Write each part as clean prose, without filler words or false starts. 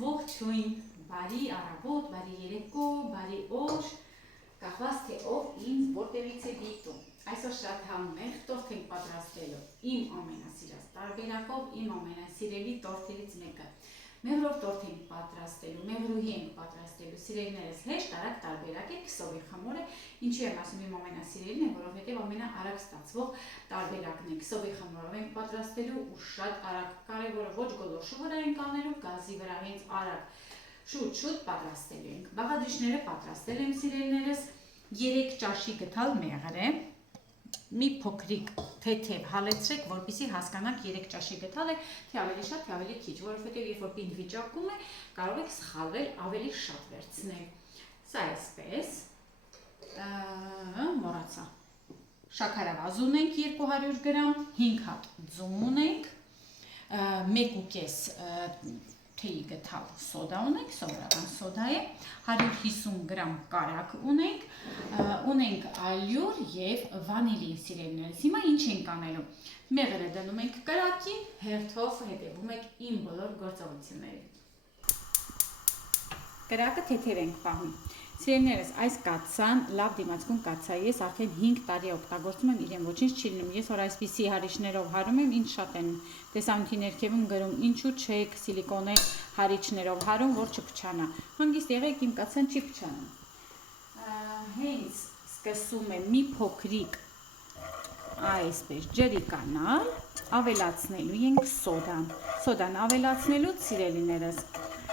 ողջույն, բարի առավոտ, բարի երեկո, բարի օր, կախված թե ով ինձ որտեղից է դիտում։ Այսօր շատ համեղ տորթ ենք պատրաստելու, իմ ամենասիրած տարբերակով, իմ ամենասիրելի տորթերից մեկը։ Մեղրով տորթ ենք պատրաստելու, մեղրուհի ենք պատրաստելու, սիրելիներս հեշտ արագ տարբերակ է, քսովի խմորը, ինչի եմ ասում իմ ամենասիրելին է, որովհետև ամենաարագ ստացվող տարբերակն է, քսովի խմորով ենք պատրաստելու ու շատ արագ, կարևորը ոչ գոլորշու վրա ենք անելու, գազի վրա հենց արագ, շուտ պատրաստելու ենք։ Բաղադրիչները պատրաստել եմ սիրելիներս, 3 ճաշի գթալ մեղր է, մի փոքրիկ թեթև հալեցրեք, որպեսզի հասկանաք 3 ճաշի գթալ է, թե ավելի շատ, թե ավելի քիչ, որովհետև երբ որ պինդ վիճակում է, կարող եք սխալվել, ավելի շատ վերցնել։ Սա այսպես, մոռացա։ Շաքարավազ ունենք 200 գրամ, 5 հատ ձուն ունենք, 1,5 թեյի գթալ սոդա ունենք, սովորական սոդա է, 150 գրամ կարագ ունենք ալյուր և վանիլին սիրելիներս։ Հիմա ինչ ենք անելու։ Մեղրը դնում ենք կրակին, հերթով հետևում եք իմ բոլոր գործողություններին։ Կրակը թեթև ենք պահում։ Սիրելիներս, այս կաթսան լավ դիմացկուն կաթսա է, ես արդեն 5 տարի օգտագործում եմ, իրեն ոչինչ չի լինում, ես որ այսպիսի հարիչներով հարում եմ, ինձ շատ են տեսանյութի ներքևում գրում, ինչու չեք սիլիկոնե հարիչներով հարում, որ չփչանա։ Հանգիստ եղեք, իմ կաթսան չի փչանում։ Հենց սկսում եմ մի փոքրիկ այսպես ջրի կանալ, ավելացնելու ենք սոդան ավելացնելուց սիրելիներս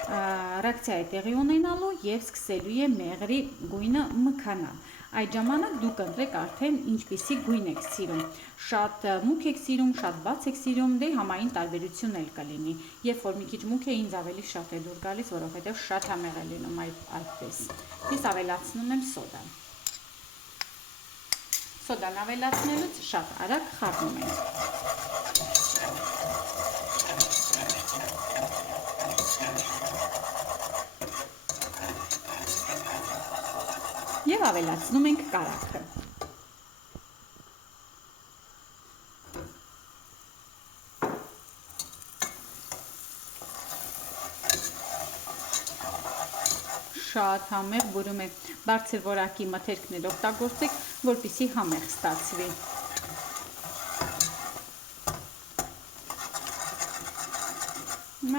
ռեակցիա է տեղի ունենալու և սկսելու է մեղրի գույնը մքանալ։ Այդ ժամանակ դուք ընտրեք արդեն ինչպիսի գույն եք սիրում, շատ մուգ եք սիրում, շատ բաց եք սիրում, դե համային տարբերություն էլ կլինի, երբ որ մի քիչ մուգ է, ինձ ավելի շատ է դուր գալիս, որովհետև շատ համեղ է լինում այդպես։ Ես ավելացնում եմ սոդան։ Սոդան ավելացնելուց շատ արագ խառնում ենք։ Եվ ավելացնում ենք կարագը։ Շատ համեղ բուրում է, բարձր որակի մթերքներ օգտագործեք, որպեսզի համեղ ստացվի։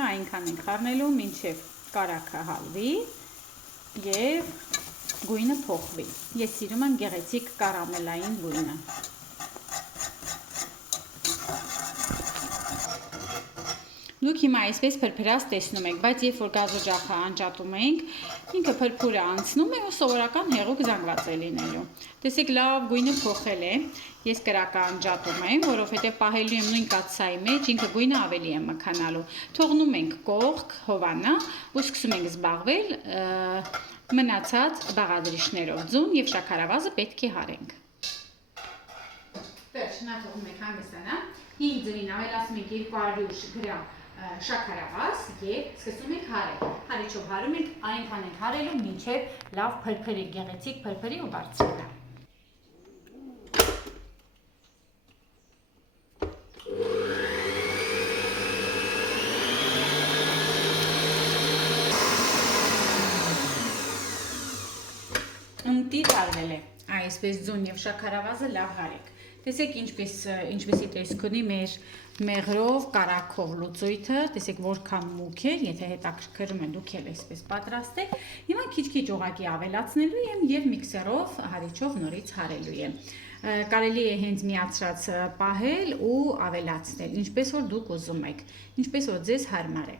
Այնքան ենք խառնելու, մինչև կարագը հալվի և գույնը փոխվի։ Ես սիրում եմ գեղեցիկ կարամելային գույնը։ Դուք հիմա այսպես փրփրած տեսնում եք, բայց երբ որ գազօջախը անջատում ենք, ինքը փրփուրը անցնում է ու սովորական հեղուկ զանգված է լինելու։ Տեսեք, լավ գույնը փոխել է, ես կրակը անջատում եմ, որովհետև պահելու եմ նույն կաթսայի մեջ, ինքը գույնը ավելի է մքանալու։ Թողնում ենք կողք, հովանա ու սկսում ենք զբաղվել մնացած բաղադրիչներով, ձուն և շաքարավազը պետք է հարենք։ Վերջնա թողում եք հանգստանա, 5 ձրին ավելացնում ենք 200 գրամ շաքարավազ և սկսում ենք հարել։ Հարիչով հարում ենք, այնքան ենք հարելու, մինչև լավ փրփրի, գեղեցիկ փրփրի ու բարձրանա։ Ընտիր հարվել է, այսպես ձուն և շաքարավազը լավ հարեք։ Տեսեք ինչպիսի տեսք ունի մեր մեղրով, կարագով լուծույթը, տեսեք որքան մուգ է, եթե հետաքրքրում է դուք էլ այսպես պատրաստեք։ Հիմա քիչ-քիչ ուղղակի ավելացնելու եմ և միքսերով հարիչով նորից հարելու եմ։ Կարելի է հենց միացրած պահել ու ավելացնել, ինչպես որ դուք ուզում եք, ինչպես որ ձեզ հարմար է։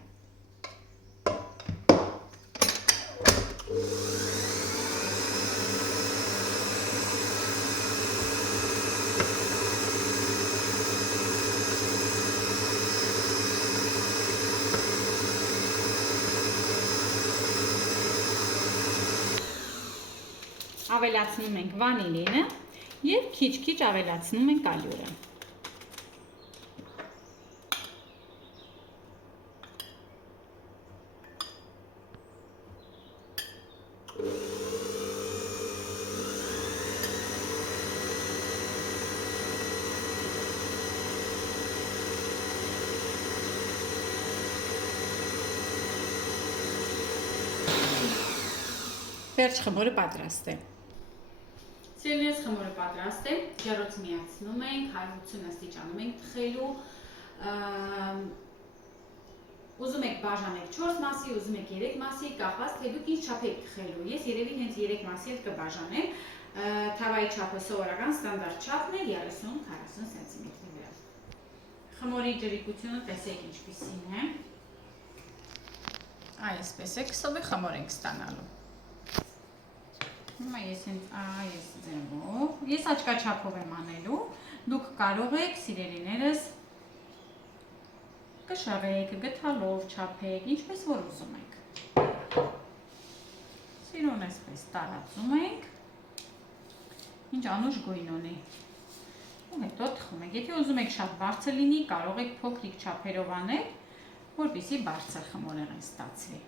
Ավելացնում ենք վանիլինը և քիչ-քիչ ավելացնում ենք ալյուրը։ Վերջ խմորը պատրաստ է։ Սիրելիներս, խմորը պատրաստ է, ջեռոց միացնում ենք, 180 աստիճանում ենք թխելու, ուզում եք բաժանեք 4 մասի, ուզում եք 3 մասի, կախված թե դուք ինչ չափ եք թխելու։ Ես երևի հենց 3 մասի էլ կբաժանեմ, թավայի չափը սովորական ստանդարտ չափն է 30-40 սենտիմետրի վրա։ Խմորի ջրիկությունը տեսեք ինչպիսին է։ Այսպես է քսովի խմոր ենք ստանալու։ Հիմա ես ձևով, ես աչքաչափով եմ անելու, դուք կարող եք, սիրելիներս, կշռեք, գդալով չափեք, ինչպես որ ուզում եք։ Սիրուն այսպես տարածում ենք, ինչ անուշ գույն ունի։ Ու հետո թխում եք, եթե ուզում եք շատ բարձր լինի, կարող եք փոքրիկ չափերով անել, որպեսզի բարձր խմորեղեն ստացվի։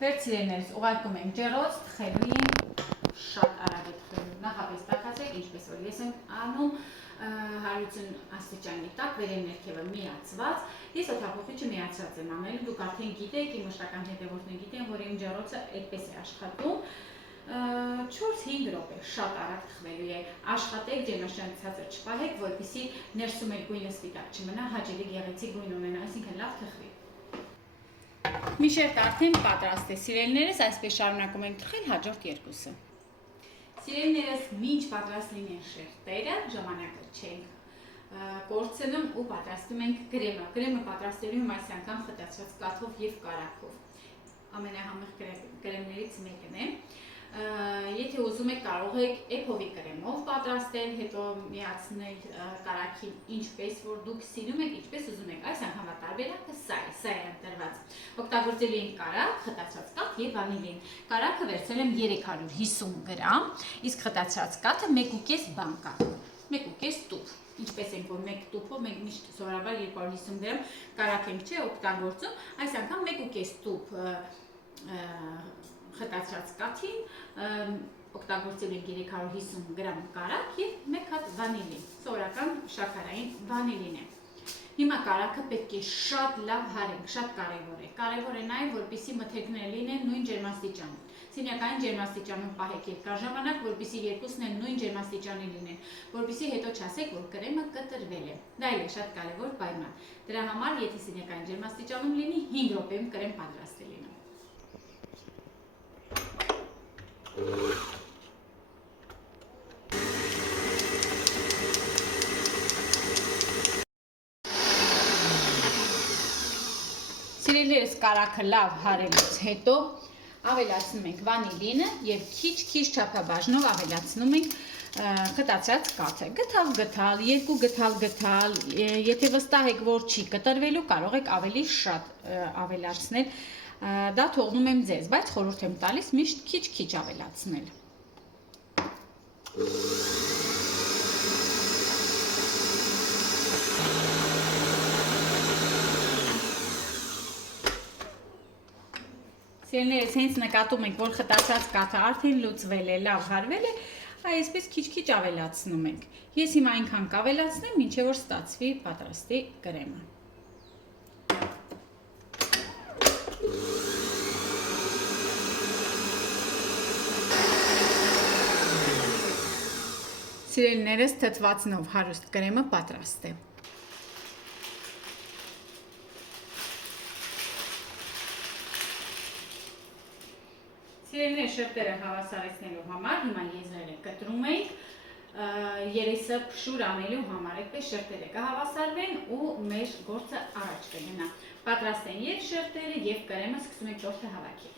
Վերջ սիրելիներս, ուղարկում ենք ջեռոց, թխելու ենք, շատ արագ է թխելու, նախապես տաքացեք, ինչպես որ ես եմ անում, 180 աստիճանի տակ, վերև ներքևը միացված, ես օդափոխիչը միացած եմ անելու, դուք արդեն գիտեք, իմ մշտական հետևորդները գիտեն, որ իմ ջեռոցը այդպես է աշխատում, 4-5 րոպե շատ արագ թխվելու է, աշխատեք, ջերմաշրջանը ցածր չպահեք, որպեսզի ներսում էլ գույնը սպիտակ չմնա, հաճելի գեղեցիկ գույն ունենա, այսինքն լավ թխվի։ Միշերտ արդեն պատրաստ է, սիրելիներս, այսպես շարունակում ենք թխել հաջորդ երկուսը։ Սիրելիներս, մինչ պատրաստ լինեն շերտերը, ժամանակը չենք կորցնում ու պատրաստում ենք կրեմը։ Կրեմը պատրաստելու եմ այս անգամ խտացված կաթով և կարագով։ Ամենահամեղ կրեմներից մեկն է։ Եթե ուզում եք, կարող եք էփովի կրեմով պատրաստել, հետո միացնել կարագին ինչպես որ դուք սիրում եք, ինչպես ուզում եք։ Այս անգամվա տարբերակը սա է ընտրված։ Օգտագործելու ենք կարագ, խտացած կաթ և վանիլին։ Կարագը վերցրել եմ 350 գրամ, իսկ խտացած կաթը 1,5 բանկա, 1,5 տուփ։ Ինչպես ենք որ 1 տուփով մենք միշտ սովորաբար 250 գրամ կարագ ենք օգտագործում, այս անգամ 1,5 տուփ խտացած կաթին, օգտագործել ենք 350 գրամ կարագ և 1 հատ վանիլին, սովորական շաքարային վանիլին է։ Հիմա կարագը պետք է շատ լավ հարենք, շատ կարևոր է։ Կարևոր է նաև, որպեսզի մթերքները լինեն նույն ջերմաստիճանում։ Սենյակային ջերմաստիճանում պահեք երկար ժամանակ, որպեսզի երկուսն էլ նույն ջերմաստիճանի լինեն, որպեսզի հետո չասեք, որ կրեմը կտրվել է։ Դա էլ է շատ կարևոր պայման։ Դրա համար, եթե սենյակային ջերմաստիճանում լինի, 5 րոպեում կրեմ պատրաստ է լինում։ Սիրելիներս, կարագը լավ հարելուց հետո ավելացնում ենք վանիլինը և քիչ չափաբաժնով ավելացնում ենք խտացած կաթը։ Գդալ, 2 գդալ, եթե վստահ եք, որ չի կտրվելու, կարող եք ավելի շատ ավելացնել, դա թողնում եմ ձեզ, բայց խորհուրդ եմ տալիս միշտ քիչ ավելացնել։ Սիրելիներս, հենց նկատում ենք, որ խտացած կաթը արդեն լուծվել է, լավ հարվել է, այսպես քիչ ավելացնում ենք։ Ես հիմա այնքան կավելացնեմ, մինչև որ ստացվի պատրաստի կրեմը։ Սիրելիներս, թթվածնով հարուստ կրեմը պատրաստ է։ Սիրելիներ, շերտերը հավասարեցնելու համար հիմա եզրերը կտրում ենք, երեսը փշուր անելու համար, այդպես շերտերը կհավասարվեն ու մեր գործը առաջ կգնա։ Պատրաստ են և շերտերը և կրեմը, սկսում ենք տորթը հավաքել։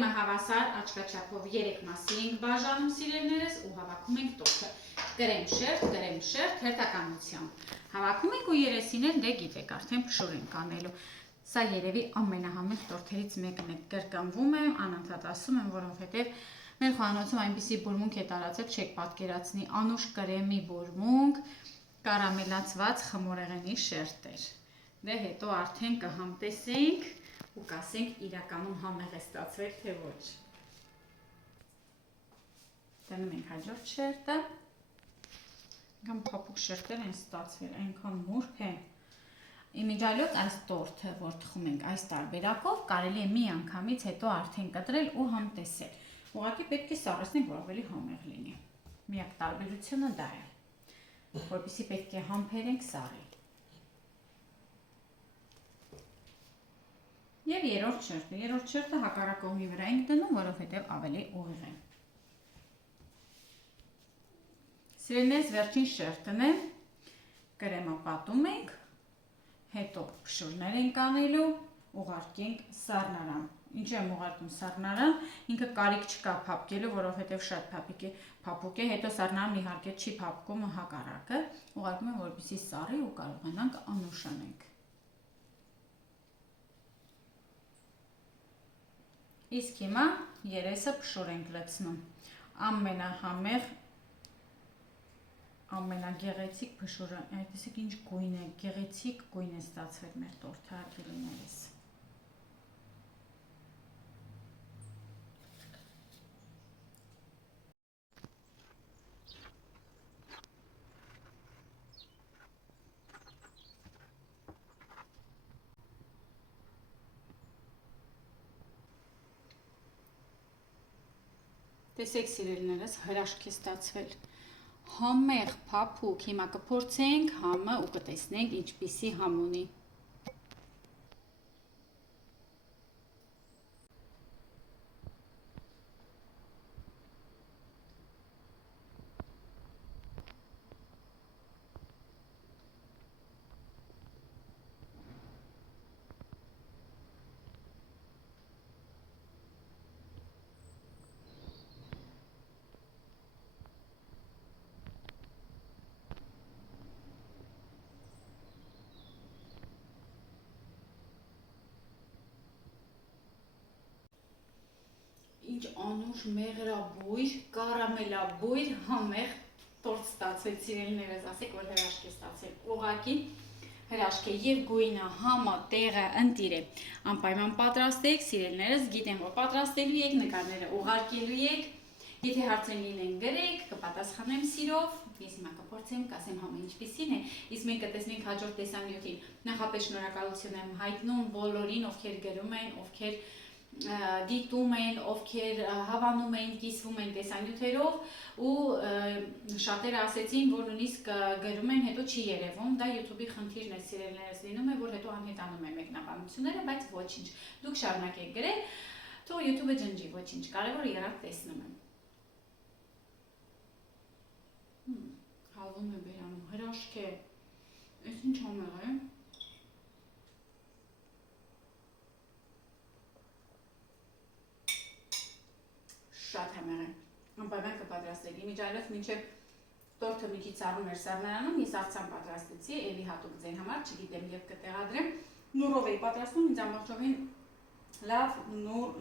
Կրեմը հավասար աչքաչափով 3 մասի ենք բաժանում սիրելիներս ու հավաքում ենք տորթը։ Կրեմ շերտ, հերթականությամբ։ Հավաքում ենք ու երեսին էլ դե գիտեք, արդեն փշուր ենք անելու։ Սա երևի ամենահամեղ տորթերից մեկն է, կրկնվում եմ, անընդհատ ասում եմ, որովհետև մեր խոհանոցում այնպիսի բուրմունք է տարածել, չեք պատկերացնի, անուշ կրեմի բուրմունք, կարամելացված խմորեղենի շերտեր։ Դե հետո արդեն կհամտեսենք ու կասենք իրականում համեղ է ստացվել, թե ոչ։ Դնում ենք հաջորդ շերտը։ Անգամ փափուկ շերտեր են ստացվել, այնքան մուրգ են։ Իմիջիայլոց այս տորթը, որ թխում ենք այս տարբերակով, կարելի է մի անգամից հետո արդեն կտրել ու համտեսել։ Ուղղակի պետք է սառեցնենք, որ ավելի համեղ լինի։ Միակ տարբերությունը դա է, որպեսզի պետք է համբերենք սառել։ Եվ երրորդ շերտը հակառակ կողմի վրա ենք դնում, որովհետև ավելի ուղիղ է։ Սիրելիներս, վերջին շերտն է, կրեմը պատում ենք, հետո փշուրներ ենք անելու, ուղարկենք սառնարան։ Ինչ եմ ուղարկում սառնարան, ինքը կարիք չկա փափկելու, որովհետև շատ փափուկ է, հետո սառնարան իհարկե չի փափկում, հակառակը, ուղարկում եմ, որպեսզի սառի ու կարողանանք անուշ անենք։ Իսկ հիմա երեսը փշուր ենք լցնում։ Ամենահամեղ, ամենագեղեցիկ փշուրը, այդպիսիք ինչ գույն է, գեղեցիկ գույն է ստացվել մեր տորթը, հարգելիներս։ Տեսեք սիրելիներս, հրաշք է ստացվել։ Համեղ, փափուկ, հիմա կփորձենք համը ու կտեսնենք ինչպիսի համ ունի։ Ինչ անուշ մեղրաբույր, կարամելաբույր, համեղ տորթ ստացվել սիրելիներս, ասեք, որ հրաշք է ստացվել, ուղղակի հրաշք է եւ գույնը, համը, տեղը ընտիր է։ Անպայման պատրաստեք սիրելիներս, գիտեմ, որ պատրաստելու եք, նկարները ուղարկելու եք։ Եթե հարցեր լինեն գրեք, կպատասխանեմ սիրով, ես հիմա կփորձեմ, կասեմ համը ինչպիսին է, իսկ մենք կտեսնենք հաջորդ տեսանյութին։ Նախապես շնորհակալություն եմ հայտնում բոլորին, ովքեր գրում են, ովքեր դիտում են, ովքեր հավանում են, կիսվում են տեսանյութերով ու շատերը ասեցին, որ նույնիսկ գրում են, հետո չի երևում, դա YouTube-ի խնդիրն է սիրելիներս, լինում է, որ հետո անհետանում է մեկնաբանությունները, բայց ոչինչ, դուք շարունակեք գրել, թող YouTube-ը ջնջի, ոչինչ, կարևորը եղավ տեսնում եմ։ Հալվում է բերանում, հրաշք է, այս ինչ համեղ է։ Շատ համեղ է, անպայման կպատրաստեք, իմիջիայլոց մինչև տորթը մի քիչ սառնում էր սառնարանում, ես աղցան պատրաստեցի, էլի հատուկ ձեր համար, չգիտեմ երբ կտեղադրեմ, նուրով էի պատրաստում, ինձ ամբողջովին լավ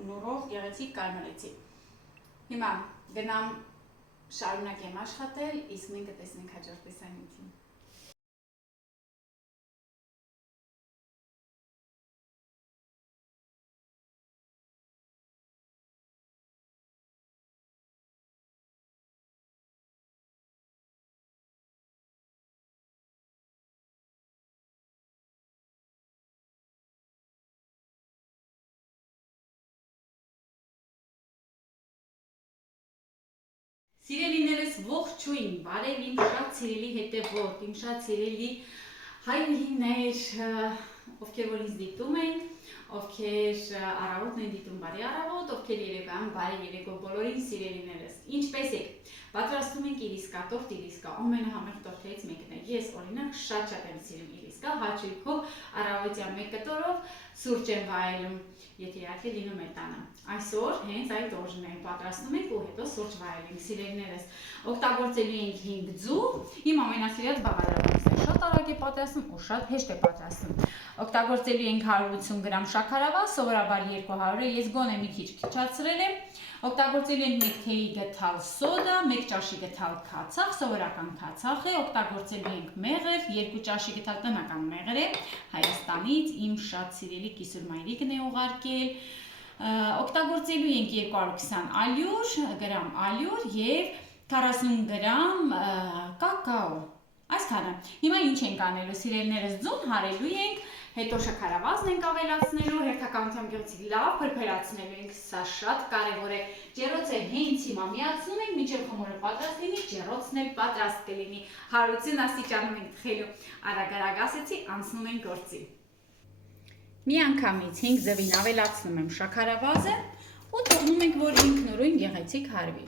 նուրով գեղեցիկ կարմրեցի։ Հիմա գնամ շարունակեմ աշխատել, իսկ մենք կտեսնենք հաջորդ տեսանյութին։ Սիրելիներս ողջույն, բարև իմ շատ սիրելի հետևորդ, իմ շատ սիրելի հայրենիներ, ովքեր որ ինձ դիտում են, ովքեր առավոտն են դիտում բարի առավոտ, ովքեր երեկոյան բարի երեկո բոլորին սիրելիներս։ Ինչպես եք, պատրաստում ենք իրիսկա տորթ, իրիսկա ամենահամեղ տորթերից մեկն է։ Ես օրինակ շատ եմ սիրում իրիսկ։ Իսկ հաճույքով առավոտյան 1 կտորով սուրճ եմ վայելում, եթե իհարկե լինում է տանը։ Այսօր հենց այդ օրն ենք պատրաստում ենք ու հետո սուրճ վայելենք, սիրելիներս։ Օգտագործելու ենք 5 ձու, իմ ամենասիրած բաղադրատոմսն է, շատ արագ է պատրաստում ու շատ հեշտ է պատրաստում։ Օգտագործելու ենք 180 գրամ շաքարավազ, սովորաբար 200-ը, ես գոնե մի քիչ քիչացրել եմ։ Օգտագործելու ենք 1 թեյի գթալ սոդա, 1 ճաշի գթալ քացախ, սովորական քացախ է, օգտագործելու ենք մեղր, 2 ճաշի գթալ տնական մեղր է, Հայաստանից իմ շատ սիրելի կիսուր մայրիկն է ուղարկել։ Օգտագործելու ենք 220 գրամ ալյուր եւ 40 գրամ կակաո։ Այսքանը։ Հիմա ինչ ենք անելու, սիրելիներս, ձուն հարելու ենք, հետո շաքարավազն ենք ավելացնելու, հերթականությամբ գեղեցիկ լավ փրփրացնելու ենք, սա շատ կարևոր է։ Ջեռոցը հենց հիմա միացնում ենք, մինչև խմորը պատրաստ լինի, ջեռոցն էլ պատրաստ կլինի։ Հարություն աստիճանում ենք թխելու։ Արագ-արագ ասեցի, անցնում ենք գործի։ Մի անգամից 5 ձվին ավելացնում եմ շաքարավազը ու թողնում ենք, որ ինքնուրույն գեղեցիկ հարվի։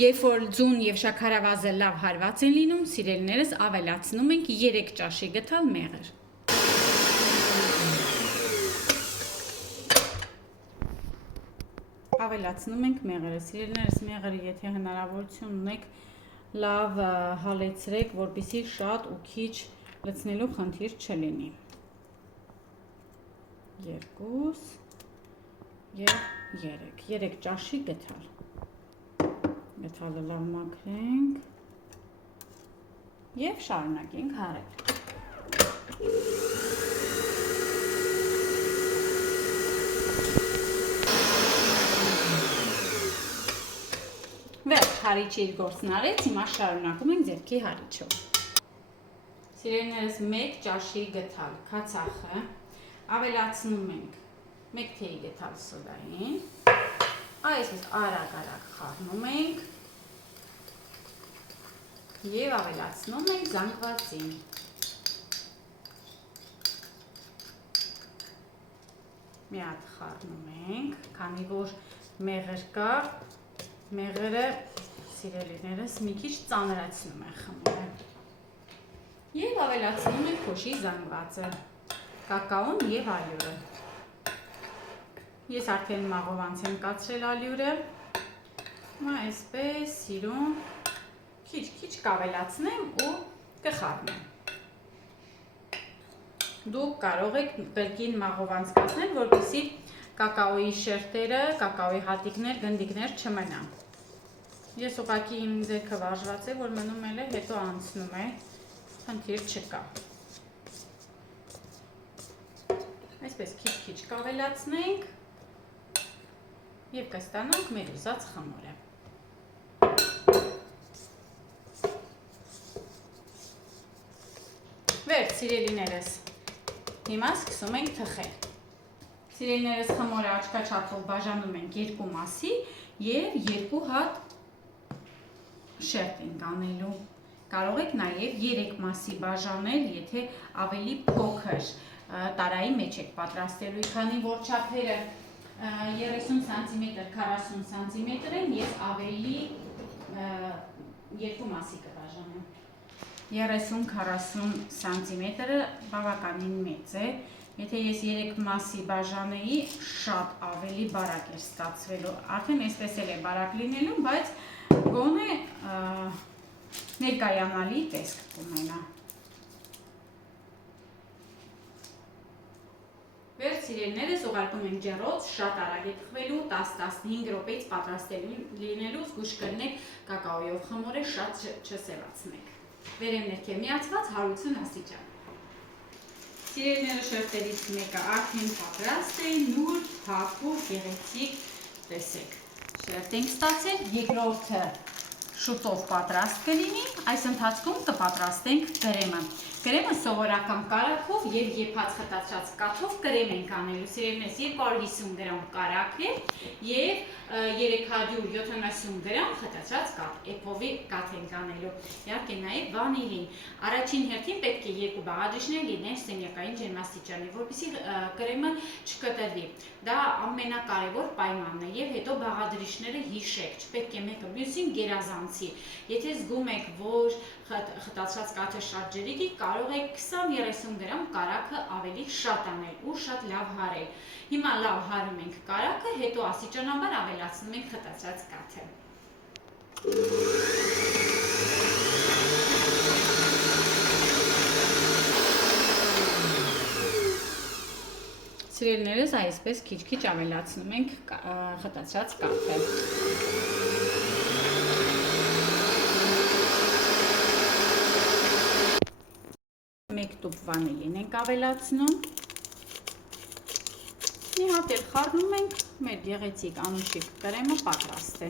Երբ որ ձուն եւ շաքարավազը լավ հարված են լինում, սիրելիներս, ավելացնում ենք 3 ճաշի գթալ մեղր։ Ավելացնում ենք մեղրը, սիրելիներս, մեղրը եթե հնարավորություն ունեք, լավ հալեցրեք, որպեսզի շատ ու քիչ լցնելու խնդիր չլինի։ 2 եւ 3 ճաշի գթալ։ Գթալը լավ մաքրենք և շարունակենք հարել։ Վերջ, հարիչը իր գործն արեց, հիմա շարունակում ենք ձեռքի հարիչով։ Սիրելիներս, 1 ճաշի գթալ քացախը ավելացնում ենք 1 թեյի գթալ սոդային, այսպես արագ-արագ խառնում ենք և ավելացնում ենք զանգվածին։ Մի հատ խառնում ենք, քանի որ մեղր կա, մեղրը, սիրելիներս, մի քիչ ծանրացնում է խմորը։ Եվ ավելացնում ենք փոշի զանգվածը, կակաոն և ալյուրը։ Ես արդեն մաղով անց եմ կացրել ալյուրը, այսպես սիրում, քիչ կավելացնեմ ու կխառնեմ։ Դուք կարող եք կրկին մաղով անց կացնել, որպեսզի կակաոյի շերտերը, կակաոյի հատիկներ, գնդիկներ չմնան։ Ես ուղղակի իմ ձեռքը վարժված է, որ մնում էլ է, հետո անցնում է, խնդիր չկա։ Այսպես քիչ կավելացնենք և կստանանք մեր ուզած խմորը։ Վերջ, սիրելիներս, հիմա սկսում ենք թխել։ Սիրելիներս, խմորը աչքաչափով բաժանում ենք 2 մասի և 2 հատ շերտ ենք անելու։ Կարող եք նաև 3 մասի բաժանել, եթե ավելի փոքր տարայի մեջ եք պատրաստելու, քանի որ չափերը 30 սմ, 40 սմ են, ես ավելի 2 մասի կբաժանեմ։ 30-40 սանտիմետրը բավականին մեծ է, եթե ես 3 մասի բաժանեի, շատ ավելի բարակ էր ստացվելու, արդեն այսպես էլ է բարակ լինելու, բայց գոնե ներկայանալի տեսք կունենա։ Վերջ, սիրելիներս, ուղարկում ենք ջեռոց, շատ արագ է թխվելու, 10-15 րոպեից պատրաստելու լինելու, զգույշ կլինեք կակաոյով խմորը շատ չսևացնեք։ Վերև ներքև միացված հարություն աստիճան։ Սիրելիները, շերտերից մեկը արդեն պատրաստ է, նուրբ, փափուկ, գեղեցիկ, տեսեք։ Շերտ ենք ստացել, երկրորդը շուտով պատրաստ կլինի, այս ընթացքում կպատրաստենք կրեմը։ Կրեմը սովորական կարագով եւ եփած խտացած կաթով կրեմ ենք անելու։ Սիրելիներս 250 գրամ կարագ է եւ 370 գրամ խտացած կաթ, էփովի կաթ ենք անելու։ Իհարկե նաեւ վանիլին։ Առաջին հերթին պետք է երկու բաղադրիչներ լինեն սենյակային ջերմաստիճանի, որպեսզի կրեմը չկտրվի։ Դա ամենակարևոր պայմանն է եւ հետո բաղադրիչները հիշեք, չպետք է մեկը մյուսին գերազանցի։ Եթե զգում եք, որ խտացած կաթը շատ ջրիկ է, կարող եք 20-30 գրամ կարագը ավելի շատ անել ու շատ լավ հարել։ Հիմա լավ հարում ենք կարագը, հետո աստիճանաբար ավելացնում ենք խտացած կաթը։ Սիրելիներս, այսպես քիչ-քիչ ավելացնում ենք խտացած կաթը։ Մեկ տուփ վանիլին ենք ավելացնում։ Մի հատ էլ խառնում ենք, մեր գեղեցիկ անուշիկ կրեմը պատրաստ է։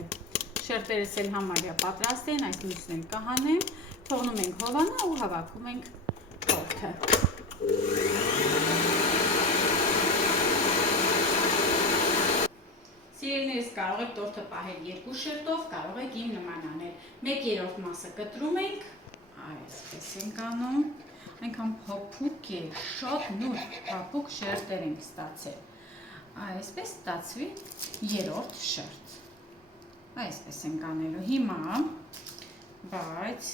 Շերտերս էլ համարյա պատրաստ են, այս մյուսն էլ կհանեմ, թողնում ենք հովանա ու հավաքում ենք տորթը։ Սիրելիներս, կարող եք տորթը պահել երկու շերտով, կարող եք իմ նման անել։ 1/3 մասը կտրում ենք, այսպես ենք անում, այնքան փափուկ է, շատ նուրբ փափուկ շերտեր ենք ստացել։ Այսպես ստացվի երրորդ շերտ։ Այսպես ենք անելու հիմա, բայց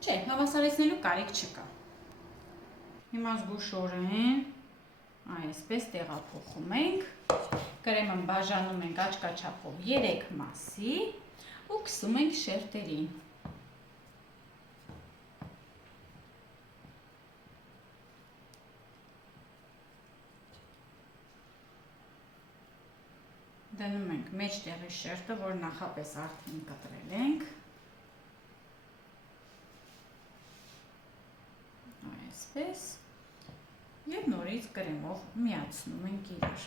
չէ, հավասարեցնելու կարիք չկա։ Հիմա զգուշորեն այսպես տեղափոխում ենք, կրեմը բաժանում ենք աչքաչափով 3 մասի ու քսում ենք շերտերին։ Դնում ենք մեջտեղի շերտը, որ նախապես արդեն կտրել ենք։ Այսպես։ Եվ նորից կրեմով միացնում ենք իրար։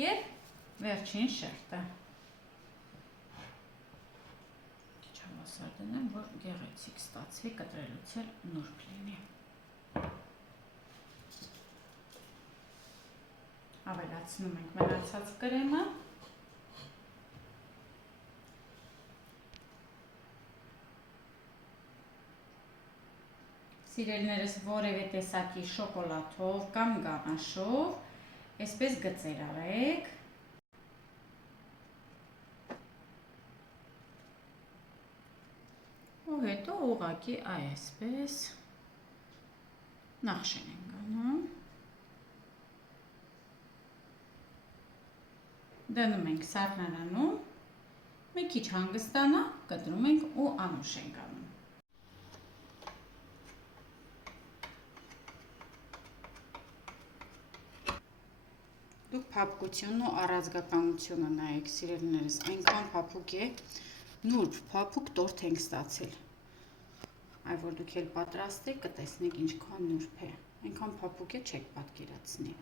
Եվ վերջին շերտը։ Հավասար դնեմ, որ գեղեցիկ ստացվի, կտրելուց էլ նուրբ լինի։ Ավելացնում ենք մնացած կրեմը։ Սիրելիներս, որևէ տեսակի շոկոլադով կամ գանաշով այսպես գծեր արեք։ Ու հետո ուղղակի այսպես նախշեն ենք անում։ Դնում ենք սառնարանում, մի քիչ հանգստանա, կտրում ենք ու անուշ ենք անում։ Դուք փափկությունն ու առանձգականությունը նայեք, սիրելիներս, այնքան փափուկ է, նուրբ փափուկ տորթ ենք ստացել։ Այ որ դուք էլ պատրաստեք, կտեսնեք ինչքան նուրբ է, այնքան փափուկ է, չեք պատկերացնի։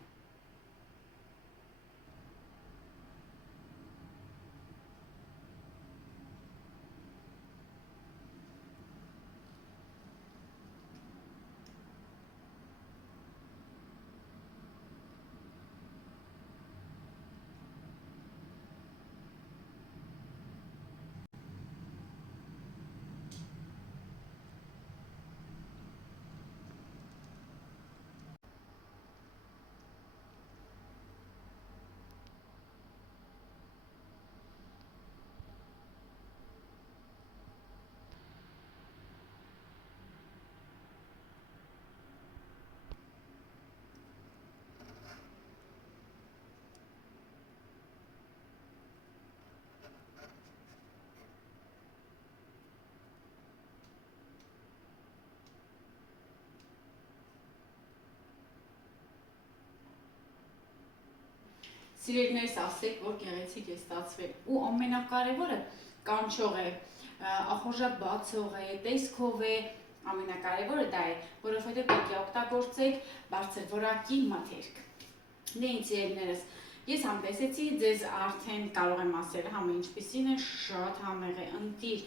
Սիրելիներս, ասեք, որ գեղեցիկ է ստացվել ու ամենակարևորը կանչող է, ախորժակ բացող է, տեսքով է, Ամենակարևորը դա է, որովհետև պետք է օգտագործեք բարձր որակի մթերք։ Դե ինձ սիրելիներս, ես համտեսեցի, ձեզ արդեն կարող եմ ասել համը ինչպիսին է, շատ համեղ է, ընտիր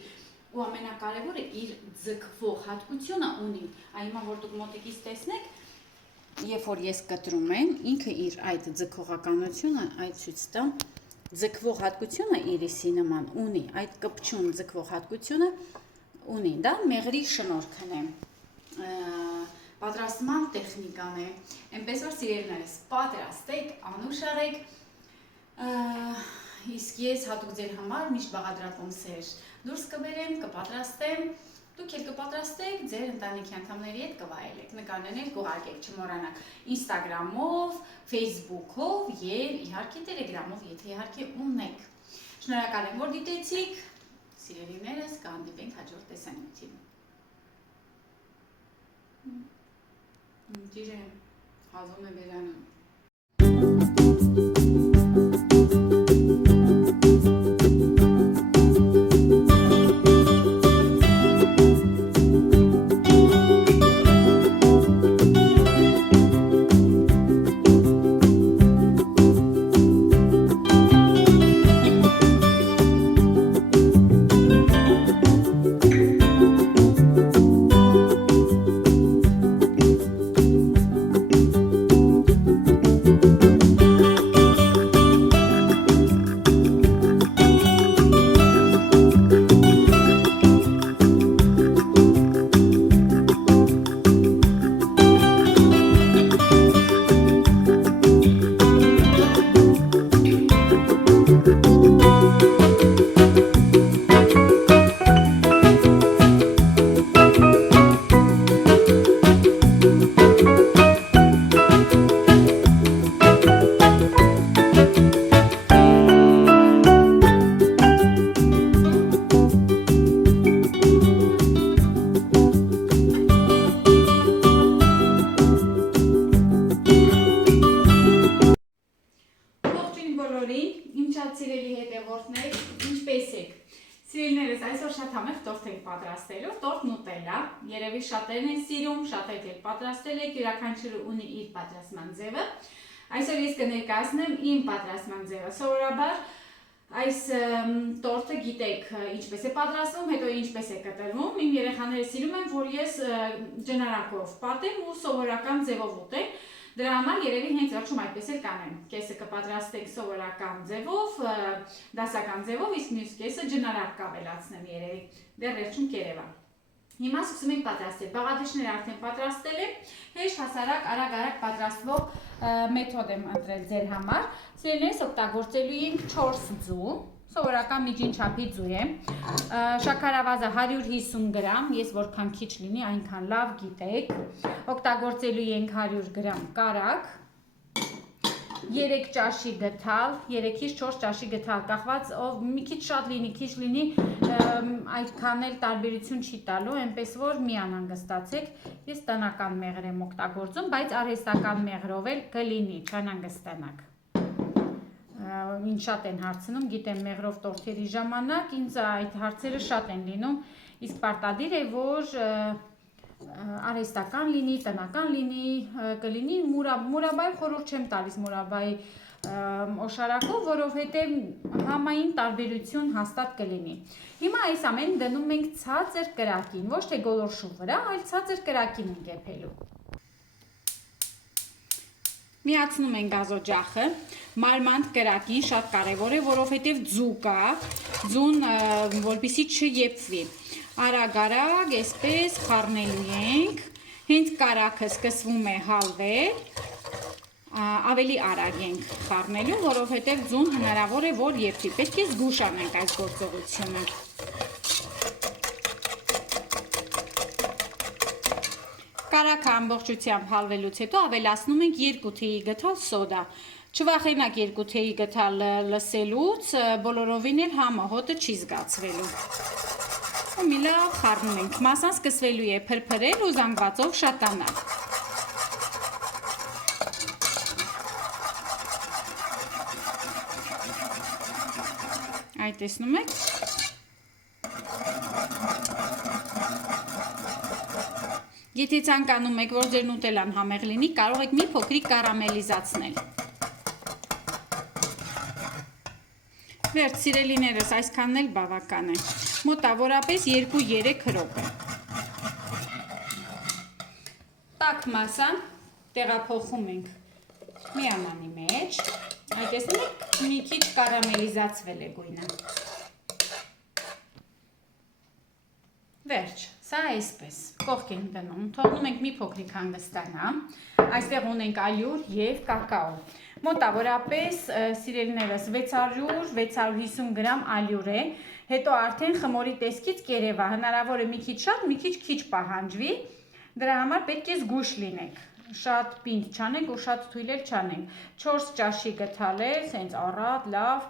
ու ամենակարևորը իր ձգվող հատկությունը ունի։ Հիմա որ դուք մոտիկից տեսնեք, երբ որ ես կտրում եմ, ինքը իր այդ ձգողականությունը, այդ ցույց տամ, ձգվող հատկությունը իրիսի նման ունի, այդ կպչուն ձգվող հատկությունը ունի, դա մեղրի շնորհքն է, պատրաստման տեխնիկան է, այնպես որ սիրելիներս, պատրաստեք, անուշարեք, իսկ ես հատուկ ձեր համար միշտ բաղադրատում սեր դուրս կբերեմ, կպատրաստեմ, դուք էլ կպատրաստեք, ձեր ընտանիքի անդամների հետ կվայելեք, նկարներ կուղարկեք, չմոռանաք Instagram-ով, Facebook-ով եւ իհարկե Telegram-ով, եթե իհարկե ունեք։ Շնորհակալ եմ, որ դիտեցիք, սիրելիներս, կհանդիպենք հաջորդ տեսանյութին։ Դիրե, հազում է վերանը։ Սիրելիներս, այսօր շատ համեղ տորտ ենք պատրաստելու, տորտ նուտելլա, երևի շատերն են սիրում, շատերդ էլ պատրաստել եք, յուրաքանչյուրը ունի իր պատրաստման ձևը։ Այսօր ես կներկայացնեմ իմ պատրաստման ձևը։ Սովորաբար այս տորտը գիտեք ինչպես է պատրաստվում, հետո ինչպես է կտրվում։ Իմ երեխաները սիրում են, որ ես ջնարակով պատեմ ու սովորական ձևով ուտեմ։ Դրա համար երևի հենց վերջում այդպես էլ կանեմ։ Կեսը կպատրաստենք սովորական ձևով, դասական ձևով, իսկ մյուս կեսը ջնարակ կավելացնեմ երևի։ Դեռ վերջում կերևա։ Հիմա սկսում ենք պատրաստել։ Բաղադրիչները արդեն պատրաստել եմ, հեշտ հասարակ արագ պատրաստվող մեթոդ եմ ընտրել ձեր համար։ Սիրելիներս, օգտագործելու ենք 4 ձու, սովորական միջին չափի ձու է։ Շաքարավազը 150 գրամ, ես որքան քիչ լինի, այնքան լավ գիտեք։ Օգտագործելու ենք 100 գրամ կարագ, 3 ճաշի գթալ, 3-ից 4 ճաշի գթալ, կախված ով մի քիչ շատ լինի, քիչ լինի, այդքան էլ տարբերություն չի տալու, այնպես որ մի անհանգստացեք, ես տնական մեղր եմ օգտագործում, բայց արհեստական մեղրով էլ կլինի, չանհանգստանաք։ Ինչ շատ են հարցնում, գիտեմ մեղրով տորթերի ժամանակ, ինձ այդ հարցերը շատ են լինում, իսկ պարտադիր է, որ արհեստական լինի, տնական լինի, կլինի, մուրաբայի խորհուրդ չեմ տալիս մուրաբայի օշարակով, որովհետև համային տարբերություն հաստատ կլինի։ Հիմա այս ամեն դնում ենք ցածր կրակին, ոչ թե գոլորշու վրա, այլ ցածր կրակին ենք եփելու։ Միացնում ենք գազօջախը, մարմանդ կրակին շատ կարևոր է, որովհետև ձու կա, ձուն որպեսզի չեփվի։ Արագ այսպես խառնելու ենք, հենց կարագը սկսվում է հալվել, ավելի արագ ենք խառնելու, որովհետև ձուն հնարավոր է, որ եփվի, պետք է զգուշ անենք այս գործողությունը։ Կարագը ամբողջությամբ հալվելուց հետո ավելացնում ենք 2 թեյի գթալ սոդա։ Չվախենաք 2 թեյի գթալ լսելուց, բոլորովին էլ համը հոտը չի զգացվելու։ Ու մի լավ խառնում ենք, մասան սկսվելու է փրփրել ու զանգվածով շատանալ։ Այդ տեսնում եք։ Եթե ցանկանում եք, որ ձեր նուտելան համեղ լինի, կարող եք մի փոքրիկ կարամելիզացնել։ Վերջ, սիրելիներս, այսքանն էլ բավական է։ Մոտավորապես 2-3 րոպե։ Տաք մասան տեղափոխում ենք միանանի մեջ, այդ տեսնում եք, մի քիչ կարամելիզացվել է գույնը։ Վերջ, սա այսպես, կողք ենք դնում, թողնում ենք մի փոքրիկ հանգստանա, այստեղ ունենք ալյուր և կակաո։ Մոտավորապես, սիրելիներս, 600-650 գրամ ալյուր է, հետո արդեն խմորի տեսքից կերևա, հնարավոր է մի քիչ շատ, մի քիչ պահանջվի, դրա համար պետք է զգույշ լինեք, շատ պինդ չանենք ու շատ թույլ էլ չանենք, 4 ճաշի գթալել, սենց առատ, լավ,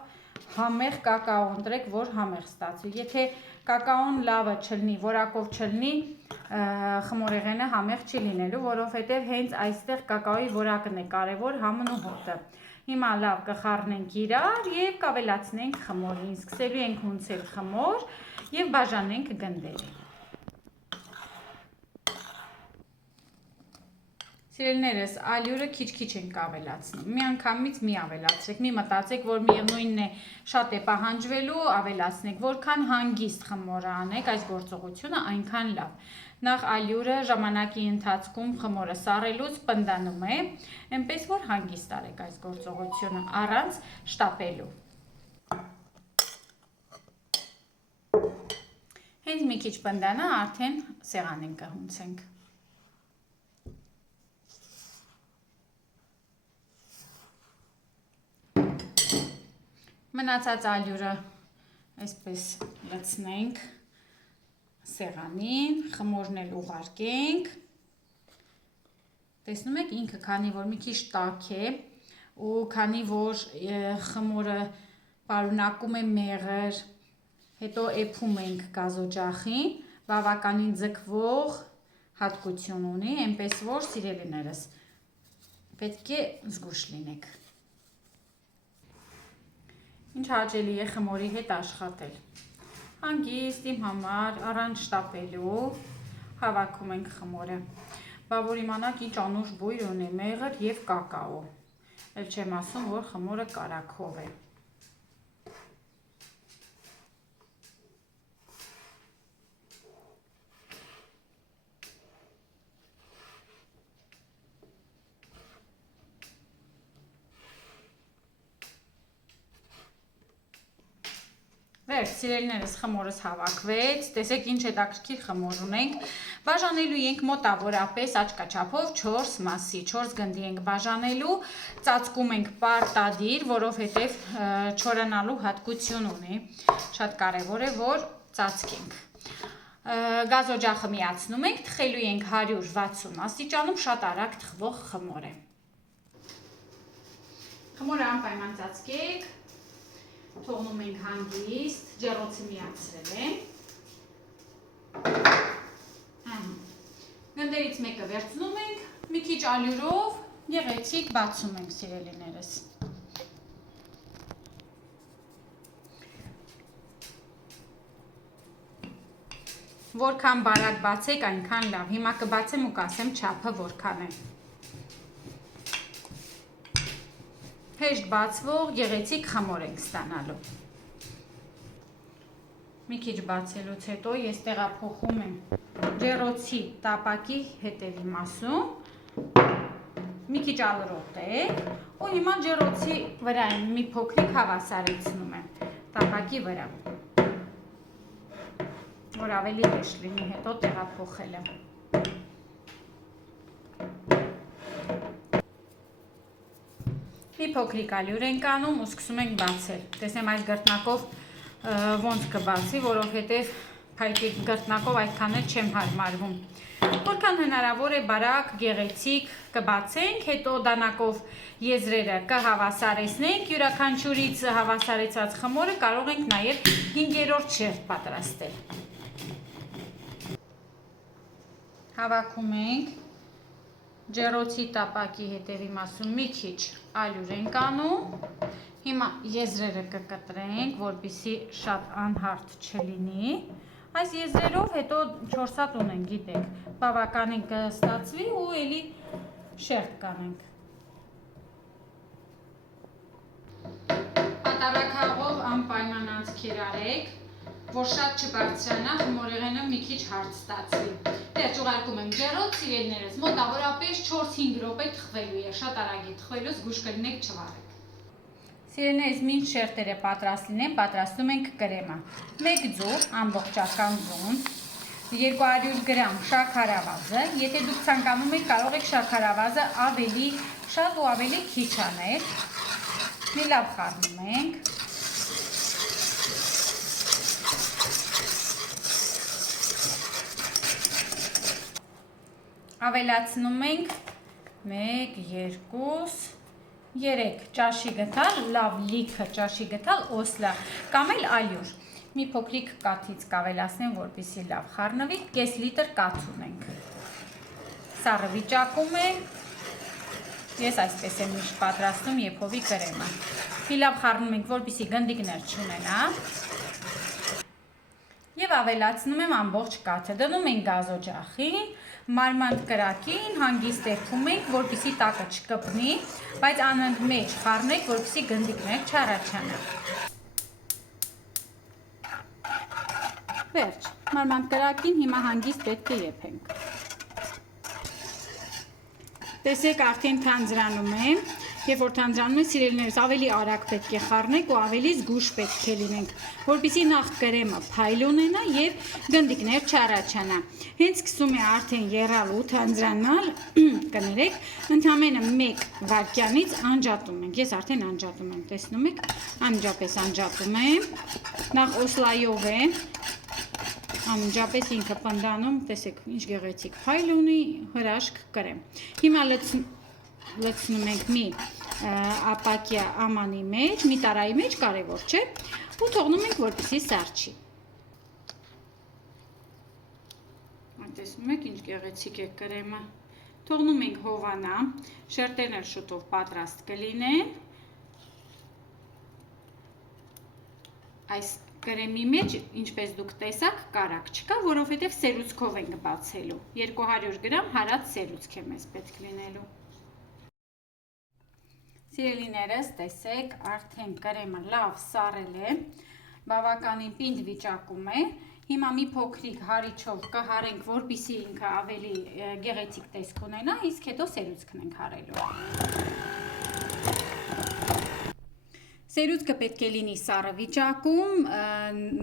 համեղ կակաո ընտրեք, որ համեղ ստացվի, եթե կակաոն լավը չլնի, որակով չլնի, խմորեղենը համեղ չի լինելու, որովհետև հենց այստեղ կակաոյի որակն է կարևոր, համն ու հոտը։ Հիմա լավ կխառնենք իրար և կավելացնենք խմորին, սկսելու ենք հունցել խմոր և բաժանենք գնդերի։ Սիրելիներս, ալյուրը քիչ-քիչ ենք ավելացնում, միանգամից մի ավելացրեք, մի մտածեք, որ միևնույնն է շատ է պահանջվելու, ավելացնեք, որքան հանգիստ խմորը անեք այս գործողությունը, այնքան լավ։ Նախ ալյուրը ժամանակի ընթացքում խմորը սառելուց պնդանում է, այնպես որ հանգիստ արեք այս գործողությունը, առանց շտապելու։ Հենց մի քիչ պնդանա, արդեն սեղանին կհունցենք։ Մնացած ալյուրը այսպես լցնենք սեղանին, խմորն էլ ուղարկենք, տեսնում եք ինքը, քանի որ մի քիչ տաք է ու քանի որ խմորը պարունակում է մեղր, հետո էփում ենք գազօջախին, բավականին ձգվող հատկություն ունի, այնպես որ սիրելիներս պետք է զգույշ լինեք։ Ինչ հաճելի է խմորի հետ աշխատել։ Հանգիստ իմ համար, առանց շտապելու, հավաքում ենք խմորը։ Բա որ իմանաք ինչ անուշ բույր ունի, մեղր և կակաո։ Էլ չեմ ասում, որ խմորը կարագով է։ Վերջ, սիրելիներս, խմորս հավաքվեց, տեսեք ինչ հետաքրքիր խմոր ունենք, բաժանելու ենք մոտավորապես աչքաչափով 4 մասի, 4 գնդի ենք բաժանելու, ծածկում ենք պարտադիր, որովհետև չորանալու հատկություն ունի, շատ կարևոր է, որ ծածկենք։ Գազօջախը միացնում ենք, թխելու ենք 160 աստիճանում, շատ արագ թխվող խմոր է։ Խմորը անպայման ծածկեք, թողնում ենք հանգիստ, ջեռոցը միացրել եմ։ Գնդերից մեկը վերցնում ենք, մի քիչ ալյուրով գեղեցիկ բացում ենք, սիրելիներս։ Որքան բարակ բացեք, այնքան լավ։ Հիմա կբացեմ ու կասեմ չափը որքան է։ Հեշտ բացվող գեղեցիկ խմոր ենք ստանալու։ Մի քիչ բացելուց հետո ես տեղափոխում եմ ջեռոցի տապակի հետևի մասում, մի քիչ ալրոտեք ու հիմա ջեռոցի վրա մի փոքրիկ հավասարեցնում եմ տապակի վրա, որ ավելի հեշտ լինի հետո տեղափոխելը։ Մի փոքրիկ ալյուր ենք անում ու սկսում ենք բացել։ Տեսնեմ այս գրտնակով ոնց կբացի, որովհետև փայտի գրտնակով այդքան էլ չեմ հարմարվում։ Որքան հնարավոր է բարակ, գեղեցիկ կբացենք, հետո դանակով եզրերը կհավասարեցնենք, յուրաքանչյուրից հավասարեցված խմորը կարող ենք նաև 5-րդ շերտ պատրաստել։ Հավաքում ենք ջեռոցի տապակի հետևի մասում մի քիչ ալյուր ենք անում, հիմա եզրերը կկտրենք, որպեսզի շատ անհարթ չլինի, Այս եզրերով հետո 4 հատ ունենք, գիտեք, բավականին կստացվի ու էլի շերտ կանենք։ Պատարագաղով անպայման անցքեր արեք, որ շատ չբարձրանա, խմորեղենը մի քիչ հարթ ստացվի։ Դեռ ուղարկում եմ ջեռոտ, սիրելիներս, մոտավորապես 4-5 րոպե թխվելու է, շատ արագ է թխվելու, զգուշ կլինեք չվառեք։ Սիրելիներս, մինչ շերտերը պատրաստ լինեն, պատրաստում ենք կրեմը։ 1 ձու, ամբողջական ձուն, 200 գրամ շաքարավազը, եթե դուք ցանկանում եք, կարող եք շաքարավազը ավելի շատ ու ավելի քիչ անել։ Մի լավ խառնում ենք։ Ավելացնում ենք 1, 2, 3 ճաշի գթալ, լավ լիքը ճաշի գթալ օսլա կամ էլ ալյուր։ Մի փոքրիկ կաթից կավելացնեմ, որպեսզի լավ խառնվի, կես լիտր կաթ ունենք։ Սառը վիճակում է։ Ես այսպես եմ միշտ պատրաստում եփովի կրեմը։ Մի լավ խառնում ենք, որպեսզի գնդիկներ չունենա։ Եվ ավելացնում եմ ամբողջ կաթը, դնում ենք գազօջախին, մարմանդ կրակին, հանգիստ եփում ենք, որպեսզի տակը չկպնի, բայց անընդմեջ խառնեք, որպեսզի գնդիկներ չառաջանան։ Վերջ, մարմանդ կրակին հիմա հանգիստ պետք է եփենք։ Տեսեք, արդեն թանձրանում է, երբ որ թանձրանում է, սիրելիներս, ավելի արագ պետք է խառնեք ու ավելի զգուշ պետք է լինենք, որպեսզի նախ կրեմը փայլ ունենա եւ գնդիկներ չառաջանա։ Հենց սկսում է արդեն եռալ ու թանձրանալ, կներեք, ընդամենը 1 վայրկյանից անջատում ենք։ Ես արդեն անջատում եմ, տեսնում եք, անմիջապես անջատում եմ։ Նախ օսլայով է անմիջապես ինքը պնդանում, տեսեք, ինչ գեղեցիկ փայլ ունի, հրաշք կրեմ։ Հիմա լցնում ենք մի ապակյա ամանի մեջ, մի տարայի մեջ, կարևոր չէ, ու թողնում ենք, որպեսզի սառչի։ Տեսնում եք, ինչ գեղեցիկ է կրեմը։ Թողնում ենք հովանա, շերտերն էլ շուտով պատրաստ կլինեն։ Այս կրեմի մեջ, ինչպես դուք տեսաք, կարակ չկա, որովհետև սերուցքով ենք բացելու։ 200 գրամ հարած սերուցք է մեզ պետք լինելու։ Սիրելիներս, տեսեք, արդեն կրեմը լավ սառել է, բավականին պինդ վիճակում է։ Հիմա մի փոքրիկ հարիչով կհարենք, որպեսզի ինքը ավելի գեղեցիկ տեսք ունենա, իսկ հետո սերուցքն ենք հարելու։ Սերուցքը պետք է լինի սառը վիճակում,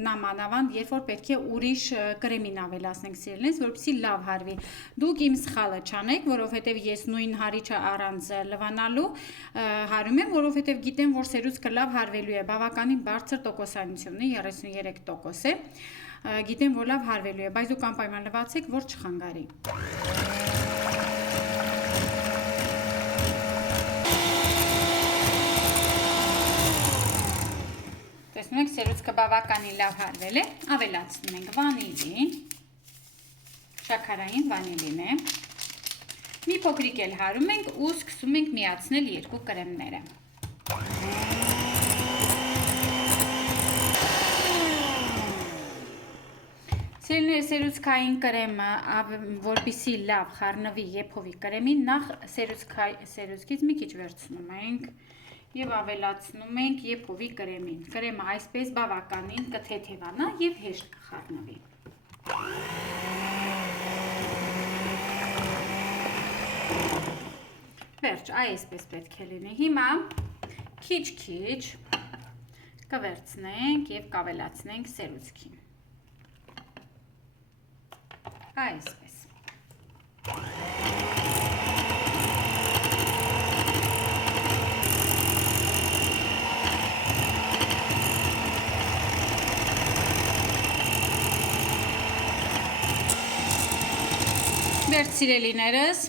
նամանավանդ, երբ որ պետք է ուրիշ կրեմին ավելացնենք, սիրելիներս, որպեսզի լավ հարվի։ Դուք իմ սխալը չանեք, որովհետև ես նույն հարիչը առանց լվանալու հարում եմ, որովհետև գիտեմ, որ սերուցքը լավ հարվելու է, բավականին բարձր տոկոսանություն է, 33% է, գիտեմ, որ լավ հարվելու է, բայց դուք անպայման լվացեք, որ չխանգարի։ Տեսնում եք, սերուցքը բավականին լավ հարվել է, ավելացնում ենք վանիլին, շաքարային վանիլին է, մի փոքրիկ էլ հարում ենք ու սկսում ենք միացնել երկու կրեմները։ Սիրելիներս, սերուցքային կրեմը, որպեսզի լավ խառնվի եփովի կրեմին, նախ սերուցքից մի քիչ վերցնում ենք և ավելացնում ենք եփովի կրեմին։ Կրեմը այսպես բավականին կթեթևանա և հեշտ կխառնվի։ Վերջ, այսպես պետք է լինի։ Հիմա քիչ-քիչ կվերցնենք և կավելացնենք սերուցքին։ Այսպես։ Վերջ, սիրելիներս,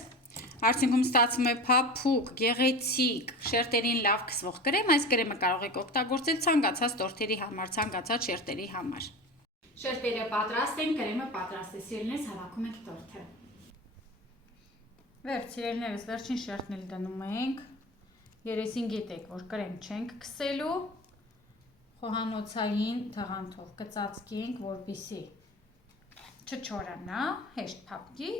արդյունքում ստացվում է փափուկ, գեղեցիկ, շերտերին լավ քսվող կրեմ, այս կրեմը կարող եք օգտագործել ցանկացած տորթերի համար, ցանկացած շերտերի համար։ Շերտերը պատրաստ են, կրեմը պատրաստ է, սիրելիներս, հավաքում ենք տորթը։ Վերջ, սիրելիներս, վերջին շերտն էլ դնում ենք, երեսին գիտեք, որ կրեմ չենք քսելու, խոհանոցային թղանթով կծածկենք, որպեսզի չչորանա, հեշտ փափկի։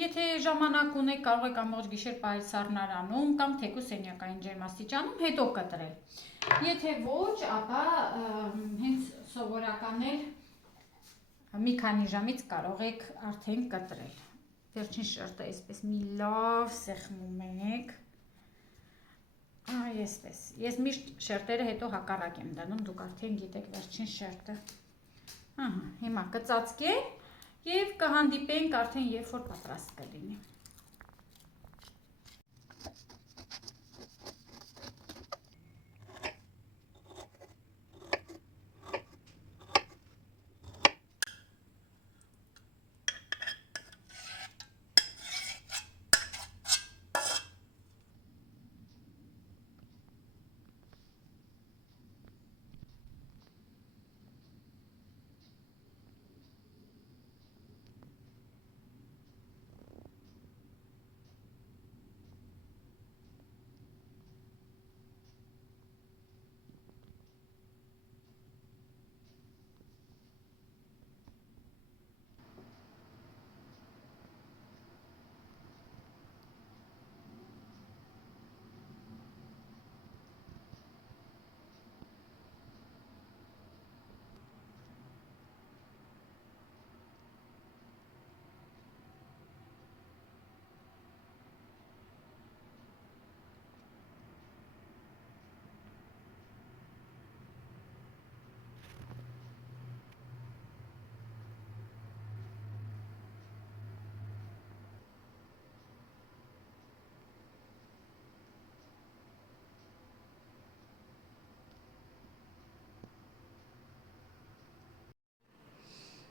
Եթե ժամանակ ունեք, կարող եք ամբողջ գիշեր պահել սառնարանում կամ թեկուզ սենյակային ջերմաստիճանում, հետո կտրել։ Եթե ոչ, ապա հենց սովորական էլ մի քանի ժամից կարող եք արդեն կտրել։ Վերջին շերտը այսպես մի լավ սեղմում եք։ Այսպես։ Ես միշտ շերտերը հետո հակառակ եմ դնում, դուք արդեն գիտեք վերջին շերտը։ Հիմա կծածկենք և կհանդիպենք արդեն երբ որ պատրաստ կլինի։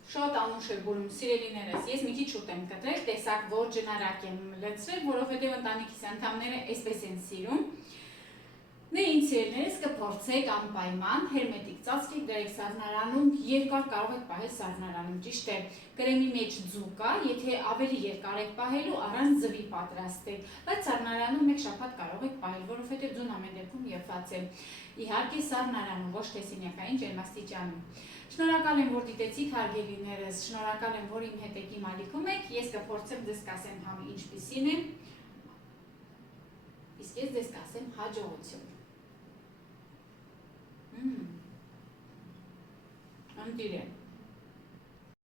Շատ անուշ է բուրում, սիրելիներս, ես մի քիչ շուտ եմ կտրել, տեսակ որ ջնարակ եմ լցրել, որովհետև ընտանիքիս անդամները այսպես են սիրում։ Դե ինձ սիրելիներս կփորձեք անպայման, հերմետիկ ծածկեք, դրեք սառնարանում, երկար կարող եք պահել սառնարանում, ճիշտ է, կրեմի մեջ ձու կա, եթե ավելի երկար եք պահելու, առանց ձվի պատրաստեք, բայց սառնարանում մեկ շաբաթ կարող եք պահել, որովհետև ձուն ամեն դեպքում եփված է։ Իհարկե սառնարանում, ոչ թե սենյակային ջերմաստիճանում։ Շնորհակալ եմ, որ դիտեցիք, հարգելիներս, շնորհակալ եմ, որ իմ հետ եք իմ ալիքում եք, ես կփորձեմ ձեզ կասեմ համը ինչպիսին է, իսկ ես ձեզ կասեմ հաջողություն։ Ընտիր է։